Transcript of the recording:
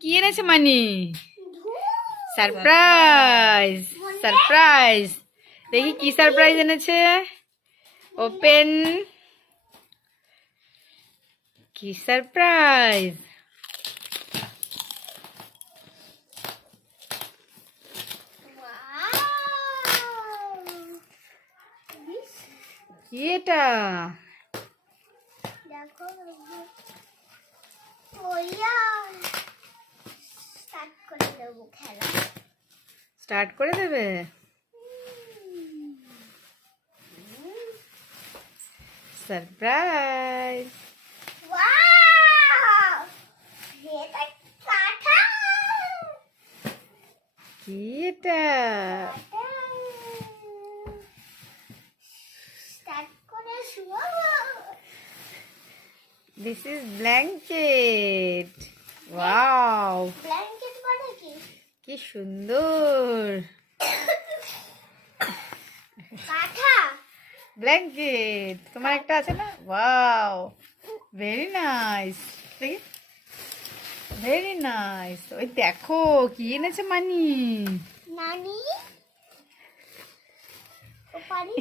কি এনেছে মানি? Surprise, surprise. দেখি কি সারপ্রাইজ এনেছে। ওপেন। কি সারপ্রাইজ? কি এটা? দেখো স্টার্ট করে দেবে? সারপ্রাইজ। কি এটা? This is blanket. Wow. Blanket মানে কি? কি সুন্দর কাঁথা। ব্ল্যাঙ্কেট। তোমার একটা আছে না? Wow, very nice. Very nice. ওই দেখো কি এনেছে মানি। নানি ও পানি